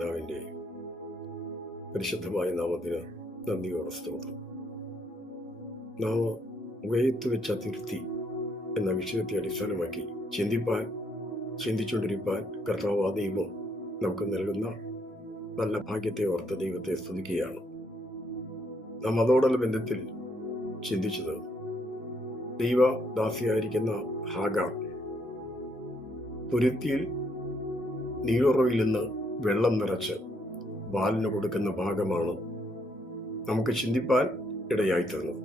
കർത്താവിൻ്റെ പരിശുദ്ധമായ നാമത്തിന് നന്ദിയോടെ സ്തോത്രം. നാം ഉയർത്തു വെച്ച തിരുത്തി എന്ന വിഷയത്തെ അടിസ്ഥാനമാക്കി ചിന്തിച്ചുകൊണ്ടിരിക്കാൻ കർത്താവ് ആ ദൈവം നമുക്ക് നൽകുന്ന നല്ല ഭാഗ്യത്തെ ഓർത്ത് ദൈവത്തെ സ്തുതിക്കുകയാണ്. നാം അതോടുള്ള ബന്ധത്തിൽ ചിന്തിച്ചത് ദൈവദാസിയായിരിക്കുന്ന ഹാഗാർ തുരുത്തിയിൽ നീരുറവിൽ നിന്ന് വെള്ളം നിറച്ച് ബാലിന് കൊടുക്കുന്ന ഭാഗമാണ് നമുക്ക് ചിന്തിപ്പാൻ ഇടയായിത്തീർന്നത്.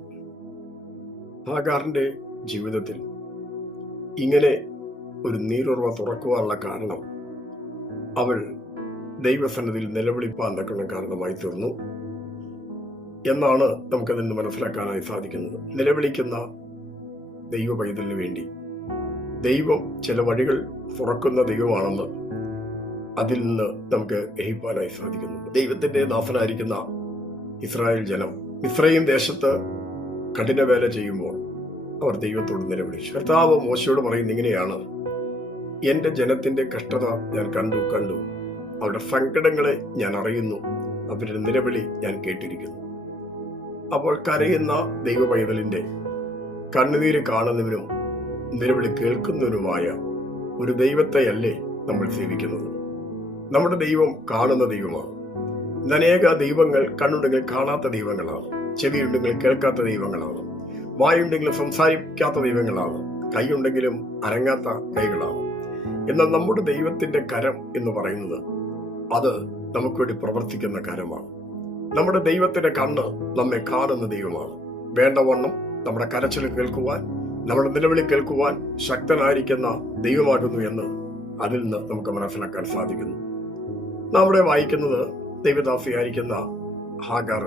ഹാഗാറിൻ്റെ ജീവിതത്തിൽ ഇങ്ങനെ ഒരു നീരുറവ തുറക്കുവാനുള്ള കാരണം അവൾ ദൈവസന്നിധിയിൽ നിലവിളിപ്പാൻ തക്കണം കാരണമായി തീർന്നു എന്നാണ് നമുക്കതിൽ നിന്ന് മനസ്സിലാക്കാനായി സാധിക്കുന്നത്. നിലവിളിക്കുന്ന ദൈവ പൈതലിന് വേണ്ടി ദൈവം ചില വഴികൾ തുറക്കുന്ന ദൈവമാണെന്ന് അതിൽ നിന്ന് നമുക്ക് ഗ്രഹിപ്പാനായി സാധിക്കുന്നു. ദൈവത്തിന്റെ ദാസനായിരിക്കുന്ന ഇസ്രായേൽ ജനം മിസ്രയീം ദേശത്ത് കഠിനവേല ചെയ്യുമ്പോൾ അവർ ദൈവത്തോട് നിലവിളിച്ചു. കർത്താവ് മോശയോട് പറയുന്ന ഇങ്ങനെയാണ്: എന്റെ ജനത്തിന്റെ കഷ്ടത ഞാൻ കണ്ടു അവരുടെ സങ്കടങ്ങളെ ഞാൻ അറിയുന്നു, അവരുടെ നിലവിളി ഞാൻ കേട്ടിരിക്കുന്നു. അപ്പോൾ കരയുന്ന ദൈവ പൈതലിന്റെ കണ്ണുനീര് കാണുന്നവനും നിലവിളി കേൾക്കുന്നവനുമായ ഒരു ദൈവത്തെയല്ലേ നമ്മൾ സേവിക്കുന്നത്? നമ്മുടെ ദൈവം കാണുന്ന ദൈവമാണ്. അനേക ദൈവങ്ങൾ കണ്ണുണ്ടെങ്കിൽ കാണാത്ത ദൈവങ്ങളാണ്, ചെവിയുണ്ടെങ്കിൽ കേൾക്കാത്ത ദൈവങ്ങളാണ്, വായുണ്ടെങ്കിലും സംസാരിക്കാത്ത ദൈവങ്ങളാണ്, കൈയുണ്ടെങ്കിലും അനങ്ങാത്ത കൈകളാണ്. എന്നാൽ നമ്മുടെ ദൈവത്തിന്റെ കരം എന്ന് പറയുന്നത് അത് നമുക്ക് വേണ്ടി പ്രവർത്തിക്കുന്ന കരമാണ്. നമ്മുടെ ദൈവത്തിന്റെ കണ്ണ് നമ്മെ കാണുന്ന ദൈവമാണ്. വേണ്ടവണ്ണം നമ്മുടെ കരച്ചിൽ കേൾക്കുവാൻ, നമ്മുടെ നിലവിളി കേൾക്കുവാൻ ശക്തനായിരിക്കുന്ന ദൈവമാകുന്നു എന്ന് അതിൽ നിന്ന് നമുക്ക് മനസ്സിലാക്കാൻ സാധിക്കുന്നു. നമ്മുടെ വായിക്കുന്നത് ദൈവദാസിയായിരിക്കുന്ന ഹാഗാർ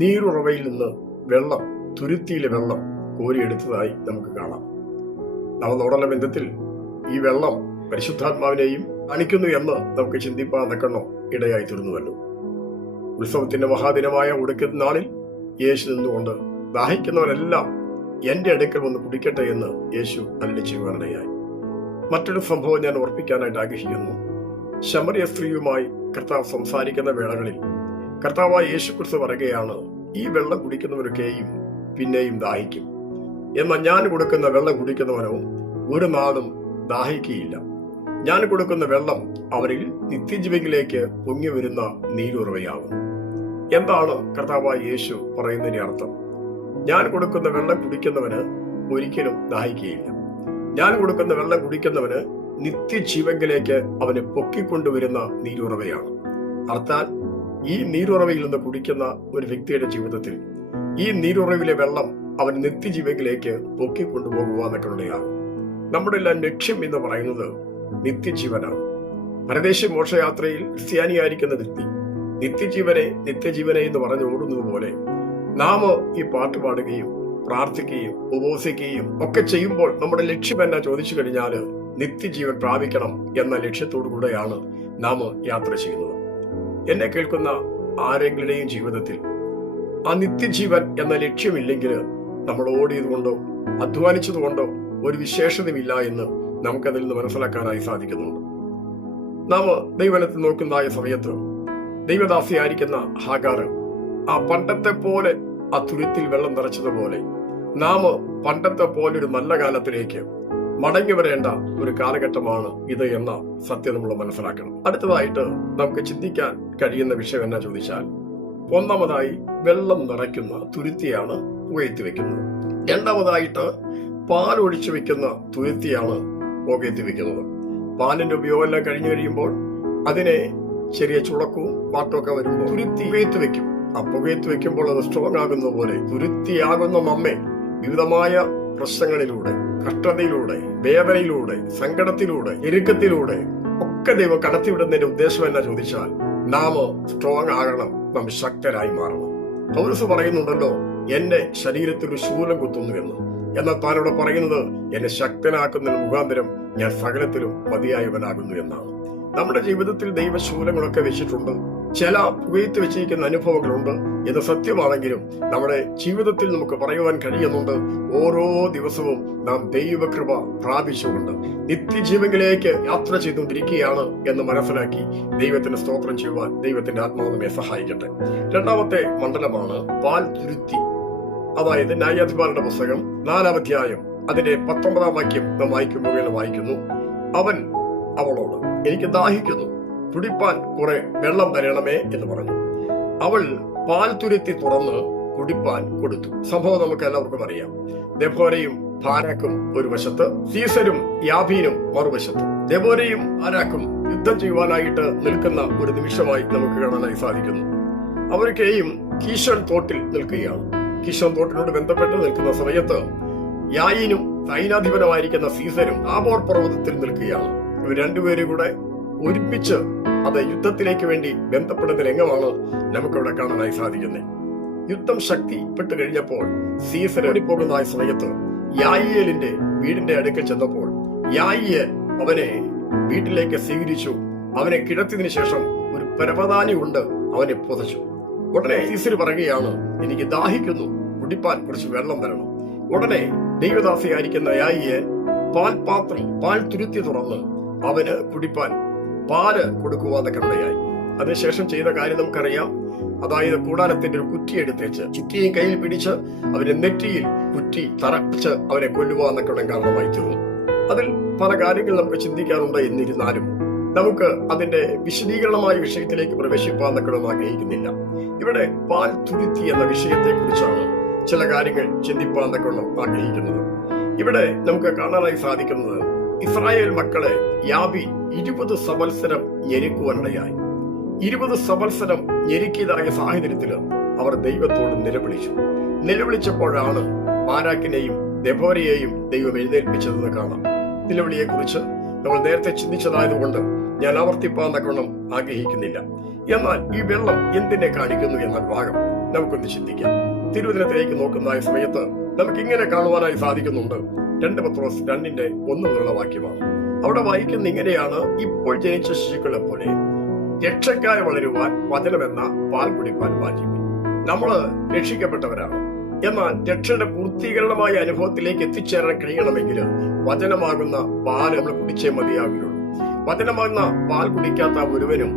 നീരുറവയിൽ നിന്ന് വെള്ളം, തുരുത്തിയിലെ വെള്ളം കോരിയെടുത്തതായി നമുക്ക് കാണാം. നമ്മളോടുള്ള ബന്ധത്തിൽ ഈ വെള്ളം പരിശുദ്ധാത്മാവിനെയും കാണിക്കുന്നു എന്ന് നമുക്ക് ചിന്തിപ്പാൻ തക്കണോ ഇടയായി തീർന്നുവല്ലോ. ഉത്സവത്തിന്റെ മഹാദിനമായ ഉടുക്കുന്ന നാളിൽ യേശു നിന്നുകൊണ്ട് ദാഹിക്കുന്നവരെല്ലാം എന്റെ അടുക്കൽ വന്ന് കുടിക്കട്ടെ എന്ന് യേശു അരുളി ചെയ്യുവാനിടയായി. മറ്റൊരു സംഭവം ഞാൻ ഓർപ്പിക്കാനായിട്ട് ആഗ്രഹിക്കുന്നു. ശമറിയ സ്ത്രീയുമായി കർത്താവ് സംസാരിക്കുന്ന വേളകളിൽ കർത്താവായ യേശുക്രിസ്തു പറയുകയാണ്: ഈ വെള്ളം കുടിക്കുന്നവരൊക്കെയും പിന്നെയും ദാഹിക്കും, എന്നാൽ ഞാൻ കൊടുക്കുന്ന വെള്ളം കുടിക്കുന്നവനോ ഒരു നാളും ദാഹിക്കുകയില്ല. ഞാൻ കൊടുക്കുന്ന വെള്ളം അവരിൽ നിത്യജീവനിലേക്ക് പൊങ്ങി വരുന്ന നീരുറവയാകും. എന്താണ് കർത്താവായ യേശു പറയുന്നതിന്റെ അർത്ഥം? ഞാൻ കൊടുക്കുന്ന വെള്ളം കുടിക്കുന്നവന് ഒരിക്കലും ദാഹിക്കുകയില്ല. ഞാൻ കൊടുക്കുന്ന വെള്ളം കുടിക്കുന്നവന് നിത്യജീവനിലേക്ക് അവനെ പൊക്കിക്കൊണ്ടുവരുന്ന നീരുറവയാണ്. അർത്ഥാൽ ഈ നീരുറവയിൽ നിന്ന് കുടിക്കുന്ന ഒരു വ്യക്തിയുടെ ജീവിതത്തിൽ ഈ നീരുറവിലെ വെള്ളം അവൻ നിത്യജീവനിലേക്ക് പൊക്കിക്കൊണ്ടുപോകുവാനൊക്കെയുള്ളതാണ്. നമ്മുടെ എല്ലാം ലക്ഷ്യം എന്ന് പറയുന്നത് നിത്യജീവനാണ്. പരദേശി മോക്ഷയാത്രയിൽ ക്രിസ്ത്യാനിയായിരിക്കുന്ന വ്യക്തി നിത്യജീവനെ എന്ന് പറഞ്ഞു ഓടുന്നത് പോലെ നാം ഈ പാട്ട് പാടുകയും പ്രാർത്ഥിക്കുകയും ഉപവസിക്കുകയും ഒക്കെ ചെയ്യുമ്പോൾ നമ്മുടെ ലക്ഷ്യം എന്നാ ചോദിച്ചു കഴിഞ്ഞാൽ നിത്യജീവൻ പ്രാപിക്കണം എന്ന ലക്ഷ്യത്തോടു കൂടെയാണ് നാം യാത്ര ചെയ്യുന്നത്. എന്നെ കേൾക്കുന്ന ആരെങ്കിലുടെയും ജീവിതത്തിൽ ആ നിത്യജീവൻ എന്ന ലക്ഷ്യമില്ലെങ്കിൽ നമ്മൾ ഓടിയതുകൊണ്ടോ അധ്വാനിച്ചതുകൊണ്ടോ ഒരു വിശേഷതയുമില്ല എന്ന് നമുക്കതിൽ നിന്ന് മനസ്സിലാക്കാനായി സാധിക്കുന്നുണ്ട്. നാം ദൈവത്തിൽ നോക്കുന്നതായ സമയത്ത് ദൈവദാസിയായിരിക്കുന്ന ഹാഗാർ ആ പണ്ടത്തെ പോലെ ആ തുരുത്തിൽ വെള്ളം നിറച്ചതുപോലെ നാം പണ്ടത്തെ പോലെ ഒരു നല്ല കാലത്തിലേക്ക് മടങ്ങി വരേണ്ട ഒരു കാലഘട്ടമാണ് ഇത് എന്ന സത്യം നമ്മൾ മനസ്സിലാക്കണം. അടുത്തതായിട്ട് നമുക്ക് ചിന്തിക്കാൻ കഴിയുന്ന വിഷയം എന്നാ ചോദിച്ചാൽ, ഒന്നാമതായി വെള്ളം നിറയ്ക്കുന്ന തുരുത്തിയാണ് പുകയത്തി വെക്കുന്നത്. രണ്ടാമതായിട്ട് പാൽ ഒഴിച്ചു വെക്കുന്ന തുരുത്തിയാണ് പുകയത്തി വെക്കുന്നത്. പാലിന്റെ ഉപയോഗം എല്ലാം കഴിഞ്ഞു കഴിയുമ്പോൾ അതിനെ ചെറിയ ചുളക്കവും പാട്ടൊക്കെ വരുമ്പോൾ തുരുത്തി പുകയത്തി വെക്കും. ആ പുകയത്തി വെക്കുമ്പോൾ അത് സ്ട്രോങ് ആകുന്ന പോലെ തുരുത്തിയാകുന്ന നമ്മെ വിവിധമായ പ്രശ്നങ്ങളിലൂടെ, കഷ്ടതയിലൂടെ, വേദനയിലൂടെ, സങ്കടത്തിലൂടെ, ഞെരുക്കത്തിലൂടെ ഒക്കെ ദൈവം കടത്തിവിടുന്നതിന്റെ ഉദ്ദേശം എന്നാ ചോദിച്ചാൽ നാം സ്ട്രോങ് ആകണം, നാം ശക്തരായി മാറണം. പൗലോസ് പറയുന്നുണ്ടല്ലോ, എന്റെ ശരീരത്തിൽ ഒരു ശൂലം കുത്തുന്നു എന്ന്. എന്നാൽ താനിവിടെ പറയുന്നത് എന്നെ ശക്തനാക്കുന്നതിന് മുഖാന്തരം ഞാൻ സകലത്തിലും മതിയായവനാകുന്നു എന്നാണ്. നമ്മുടെ ജീവിതത്തിൽ ദൈവശൂലങ്ങളൊക്കെ വെച്ചിട്ടുണ്ട്. ചില പുകയത്ത് വെച്ചിരിക്കുന്ന അനുഭവങ്ങളുണ്ട്, എന്ന് സത്യമാണെങ്കിലും നമ്മുടെ ജീവിതത്തിൽ നമുക്ക് പറയുവാൻ കഴിയുന്നുണ്ട്, ഓരോ ദിവസവും നാം ദൈവകൃപ പ്രാപിച്ചുകൊണ്ട് നിത്യജീവനിലേക്ക് യാത്ര ചെയ്തുകൊണ്ടിരിക്കുകയാണ് എന്ന് മനസ്സിലാക്കി ദൈവത്തിന് സ്തോത്രം ചെയ്യുവാൻ ദൈവത്തിന്റെ ആത്മാവ് നമ്മെ സഹായിക്കട്ടെ. രണ്ടാമത്തെ മണ്ഡലമാണ് പാൽ തുരുത്തി. അതായത് ന്യായാധിപന്മാരുടെ പുസ്തകം 4-ാം അധ്യായം അതിന്റെ 19-ാം വാക്യം നാം വായിക്കുന്നു, അവൻ അവളോട്, എനിക്ക് ദാഹിക്കുന്നു, കുടിപ്പാൻ കുറെ വെള്ളം തരണമേ എന്ന് പറഞ്ഞു. അവൾ പാൽ തുരുത്തി തുറന്ന് കുടിപ്പാൻ കൊടുത്തു. സംഭവം നമുക്ക് എല്ലാവർക്കും അറിയാം. ദെബോരയും ബാരാക്കും ഒരു വശത്ത്, സീസരും യാബീനും മറുവശത്ത്. ദെബോരയും ബാരാക്കും യുദ്ധം ചെയ്യുവാനായിട്ട് നിൽക്കുന്ന ഒരു നിമിഷമായി നമുക്ക് കാണാനായി സാധിക്കുന്നു. അവരൊക്കെയും കീശോൻ തോട്ടിൽ നിൽക്കുകയാണ്. കീശോൻ തോട്ടിനോട് ബന്ധപ്പെട്ട് നിൽക്കുന്ന സമയത്ത് യായീനും സൈനാധിപനുമായിരിക്കുന്ന സീസരും താബോർ പർവ്വതത്തിൽ നിൽക്കുകയാണ്. ഇവർ രണ്ടുപേരും കൂടെ ഒരുമിച്ച് അത് യുദ്ധത്തിലേക്ക് വേണ്ടി ബന്ധപ്പെടുന്ന രംഗമാണ് നമുക്കിവിടെ കാണാനായി സാധിക്കുന്നത്. യുദ്ധം ശക്തിപ്പെട്ടു കഴിഞ്ഞപ്പോൾ സീസർ ഓടിപ്പോകുന്ന സമയത്ത് യായിയേലിന്റെ വീടിന്റെ അടുക്കൽ ചെന്നപ്പോൾ യായിയേൽ അവനെ വീട്ടിലേക്ക് സ്വീകരിച്ചു. അവനെ കിടത്തിയതിനു ശേഷം ഒരു പരവതാനി കൊണ്ട് അവനെ പുതച്ചു. ഉടനെ സീസർ പറയുകയാണ്, എനിക്ക് ദാഹിക്കുന്നു, കുടിപ്പാൻ കുറച്ച് വെള്ളം തരണം. ഉടനെ ദൈവദാസിയായിരിക്കുന്ന യായിയേൽ പാൽ തുരുത്തി തുറന്ന് അവന് കുടിപ്പാൻ പാല് കൊടുക്കുവാന്നൊക്കെ ഇടയായി. അതിനുശേഷം ചെയ്ത കാര്യം നമുക്കറിയാം. അതായത് കൂടാരത്തിന്റെ ഒരു കുറ്റി എടുത്തേച്ച് ചുറ്റിയും കയ്യിൽ പിടിച്ച് അവന്റെ നെറ്റിയിൽ കുറ്റി തറച്ച് അവനെ കൊല്ലുവാന്നൊക്കെ കാരണമായി തീർന്നു. അതിൽ പല കാര്യങ്ങൾ നമുക്ക് ചിന്തിക്കാറുണ്ട്. എന്നിരുന്നാലും നമുക്ക് അതിന്റെ വിശദീകരണമായ വിഷയത്തിലേക്ക് പ്രവേശിപ്പാന്നൊക്കെ ആഗ്രഹിക്കുന്നില്ല. ഇവിടെ പാൽ തുരുത്തി എന്ന വിഷയത്തെ കുറിച്ചാണ് ചില കാര്യങ്ങൾ ചിന്തിപ്പാന്നൊക്കെ ആഗ്രഹിക്കുന്നത്. ഇവിടെ നമുക്ക് കാണാനായി സാധിക്കുന്നത്, ഇസ്രായേൽ മക്കളെ യാബീൻ 20 സംവത്സരം ഞെരുക്കുവാനിടയായി. 20 സംവത്സരം ഞെരുക്കിയതായ സാഹചര്യത്തിൽ അവർ ദൈവത്തോട് നിലവിളിച്ചപ്പോഴാണ് ബാരാക്കിനെയും ദെബോരയെയും ദൈവം എഴുന്നേൽപ്പിച്ചതെന്ന് കാണാം. നിലവിളിയെ കുറിച്ച് നമ്മൾ നേരത്തെ ചിന്തിച്ചതായതുകൊണ്ട് ഞാൻ ആവർത്തിപ്പാന്നൊക്കെ ആഗ്രഹിക്കുന്നില്ല. എന്നാൽ ഈ വെള്ളം എന്തിനെ കാണിക്കുന്നു എന്ന ഭാഗം നമുക്കൊന്ന് ചിന്തിക്കാം. തിരുവചനത്തിലേക്ക് നോക്കുന്ന സമയത്ത് നമുക്ക് ഇങ്ങനെ കാണുവാനായി സാധിക്കുന്നുണ്ട്. 2 പത്രോസ് 2:1 മുതലുള്ള വാക്യമാണ്. അവിടെ വായിക്കുന്ന ഇങ്ങനെയാണ്, ഇപ്പോൾ ജനിച്ച ശിശുക്കളെ പോലെ രക്ഷക്കായി വളരുവാൻ വചനമെന്ന പാൽ കുടിപ്പാൻ വാഞ്ചിക്കും. നമ്മള് രക്ഷിക്കപ്പെട്ടവരാണ്. എന്നാൽ രക്ഷയുടെ പൂർത്തീകരണമായ അനുഭവത്തിലേക്ക് എത്തിച്ചേരാൻ കഴിയണമെങ്കിൽ വചനമാകുന്ന പാൽ നമ്മൾ കുടിച്ചേ മതിയാകുകയുള്ളൂ. വചനമാകുന്ന പാൽ കുടിക്കാത്ത ഒരുവനും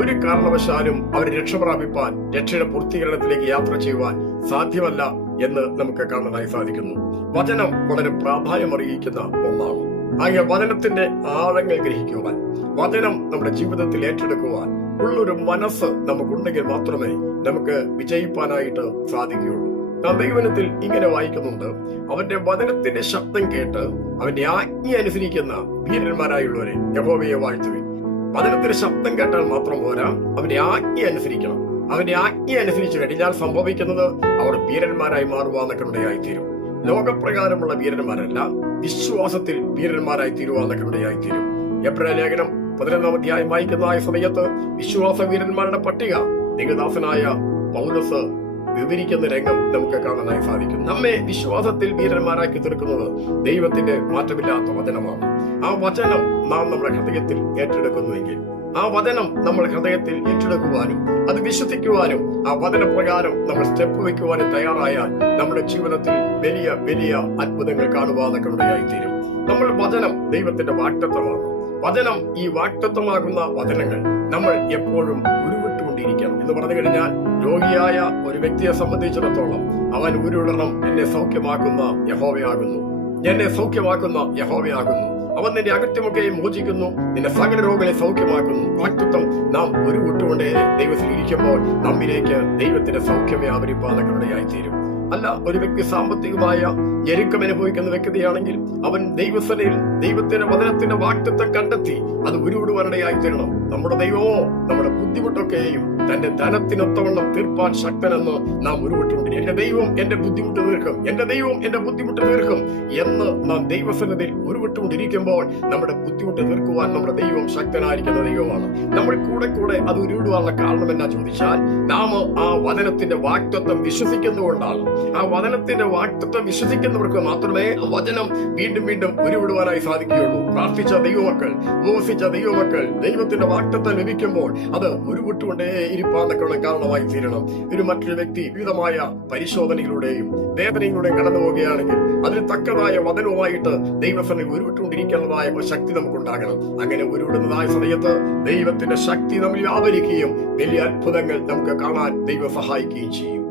ഒരു കാരണവശാലും അവർ രക്ഷ പ്രാപിപ്പാൻ, രക്ഷയുടെ പൂർത്തീകരണത്തിലേക്ക് യാത്ര ചെയ്യുവാൻ സാധ്യമല്ല എന്ന് നമുക്ക് കാണാനായി സാധിക്കുന്നു. വചനം വളരെ പ്രാധാന്യം അറിയിക്കുന്ന ഒന്നാണ്. ആകെ വചനത്തിന്റെ ആഴങ്ങൾ ഗ്രഹിക്കുവാൻ, വചനം നമ്മുടെ ജീവിതത്തിൽ ഏറ്റെടുക്കുവാൻ ഉള്ളൊരു മനസ്സ് നമുക്കുണ്ടെങ്കിൽ മാത്രമേ നമുക്ക് വിജയിപ്പാനായിട്ട് സാധിക്കുകയുള്ളൂ. നാം ദൈവവചനത്തിൽ ഇങ്ങനെ വായിക്കുന്നുണ്ട്, അവന്റെ വചനത്തിന്റെ ശബ്ദം കേട്ട് അവന്റെ ആജ്ഞ അനുസരിക്കുന്ന വീരന്മാരായുള്ളവരെ യഹോവയെ വാഴ്ത്തുവിൻ. വചനത്തിന്റെ ശബ്ദം കേട്ടാൽ മാത്രം പോരാ, അവന്റെ ആജ്ഞ അനുസരിക്കണം. അവന്റെ ആജ്ഞ അനുസരിച്ച് കഴിഞ്ഞാൽ സംഭവിക്കുന്നത് അവർ വീരന്മാരായി മാറുവാന്നൊക്കെ ഇടയായിത്തീരും. ലോകപ്രകാരമുള്ള വീരന്മാരല്ല, വിശ്വാസത്തിൽ വീരന്മാരായി തീരുവാന്നൊക്കെ ഇടയായിത്തീരും. എബ്രായ ലേഖനം 11-ാം അധ്യായം വായിക്കുന്ന സമയത്ത് വിശ്വാസ വീരന്മാരുടെ പട്ടിക ദൈവദാസനായ പൗലോസ് വിവരിക്കുന്ന രംഗം നമുക്ക് കാണാനായി സാധിക്കും. നമ്മെ വിശ്വാസത്തിൽ വീരന്മാരാക്കി തീർക്കുന്നത് ദൈവത്തിന്റെ മാറ്റമില്ലാത്ത വചനമാണ്. ആ വചനം നാം നമ്മുടെ ഹൃദയത്തിൽ ഏറ്റെടുക്കുന്നുവെങ്കിൽ, ആ വചനം നമ്മൾ ഹൃദയത്തിൽ ഏറ്റെടുക്കുവാനും അത് വിശ്വസിക്കുവാനും ആ വചനപ്രകാരം നമ്മൾ സ്റ്റെപ്പ് വയ്ക്കുവാനും തയ്യാറായാൽ നമ്മുടെ ജീവിതത്തിൽ വലിയ വലിയ അത്ഭുതങ്ങൾ കാണുവാനൊക്കെ ഇടയായിത്തീരും. നമ്മൾ വചനം ദൈവത്തിന്റെ വാഗ്ദത്തമാണ്. വചനം, ഈ വാഗ്ദത്തമാകുന്ന വചനങ്ങൾ നമ്മൾ എപ്പോഴും ഉരുവിട്ടുകൊണ്ടിരിക്കണം. എന്ന് പറഞ്ഞു കഴിഞ്ഞാൽ, രോഗിയായ ഒരു വ്യക്തിയെ സംബന്ധിച്ചിടത്തോളം അവൻ ഉരുവിടണം, എന്നെ സൗഖ്യമാക്കുന്ന യഹോവയാകുന്നു, എന്നെ സൗഖ്യമാക്കുന്ന യഹോവയാകുന്നു, അവൻ നിന്റെ അകത്യമൊക്കെ മോചിക്കുന്നു, നിന്റെ സകല രോഗങ്ങളെ സൗഖ്യമാക്കുന്നു. വാഗ്ദത്തം നാം ഒരു വിട്ടുകൊണ്ടേ ദൈവത്തിൽ ഇരിക്കുമ്പോൾ നമ്മിലേക്ക് ദൈവത്തിന്റെ സൗഖ്യം വ്യാപരിപ്പാനൊക്കെ ഇടയായിത്തീരും. അല്ല, ഒരു വ്യക്തി സാമ്പത്തികമായ ഞെരുക്കം അനുഭവിക്കുന്ന വ്യക്തിയാണെങ്കിൽ അവൻ ദൈവസനയിൽ ദൈവത്തിന്റെ വചനത്തിന്റെ വാഗ്ദത്തം കണ്ടെത്തി അത് ഉരുവിടുവാനിടയായി തീരണം. നമ്മുടെ ദൈവമോ നമ്മുടെ ബുദ്ധിമുട്ടൊക്കെയും തന്റെ ധനത്തിനൊത്തവണ്ണം തീർപ്പാൻ ശക്തനെന്ന് നാം ഉരുവിട്ടുകൊണ്ടിരിക്കും. എന്റെ ദൈവം എന്റെ ബുദ്ധിമുട്ട് തീർക്കും, എന്റെ ദൈവം എന്റെ ബുദ്ധിമുട്ട് തീർക്കും എന്ന് നാം ദൈവസന്നതിൽ ഉരുവിട്ടുകൊണ്ടിരിക്കുമ്പോൾ നമ്മുടെ ബുദ്ധിമുട്ട് തീർക്കുവാൻ നമ്മുടെ ദൈവം ശക്തനായിരിക്കുന്ന ദൈവമാണ്. നമ്മൾ കൂടെ കൂടെ അത് ഉരുവിടുവാനുള്ള കാരണം എന്നാ ചോദിച്ചാൽ, നാം ആ വചനത്തിന്റെ വാഗ്ദത്തം വിശ്വസിക്കുന്നതുകൊണ്ടാണ്. ആ വചനത്തിന്റെ വാഗ്ദത്തം വിശ്വസിക്കുന്നവർക്ക് മാത്രമേ വചനം വീണ്ടും വീണ്ടും ഉരുവിടുവാനായി സാധിക്കുകയുള്ളൂ. പ്രാർത്ഥിച്ച ദൈവമക്കൾ, ഉപവസിച്ച ദൈവമക്കൾ ദൈവത്തിന്റെ വാഗ്ദത്തം ലഭിക്കുമ്പോൾ അത് ഉരുവിട്ടുകൊണ്ടേ ഇരിപ്പാന്നൊക്കെ കാരണമായി തീരണം. മറ്റൊരു വ്യക്തി വിവിധമായ പരിശോധനയിലൂടെയും വേദനയിലൂടെയും കടന്നു പോവുകയാണെങ്കിൽ അതിന് തക്കതായ വചനവുമായിട്ട് ദൈവസന്നിധി ഉരുവിട്ടുകൊണ്ടിരിക്കുന്നതായ ശക്തി നമുക്കുണ്ടാകണം. അങ്ങനെ ഉരുവിടുന്നതായ സമയത്ത് ദൈവത്തിന്റെ ശക്തി നമ്മൾ വ്യാപരിക്കുകയും വലിയ അത്ഭുതങ്ങൾ നമുക്ക് കാണാൻ ദൈവം സഹായിക്കുകയും ചെയ്യും.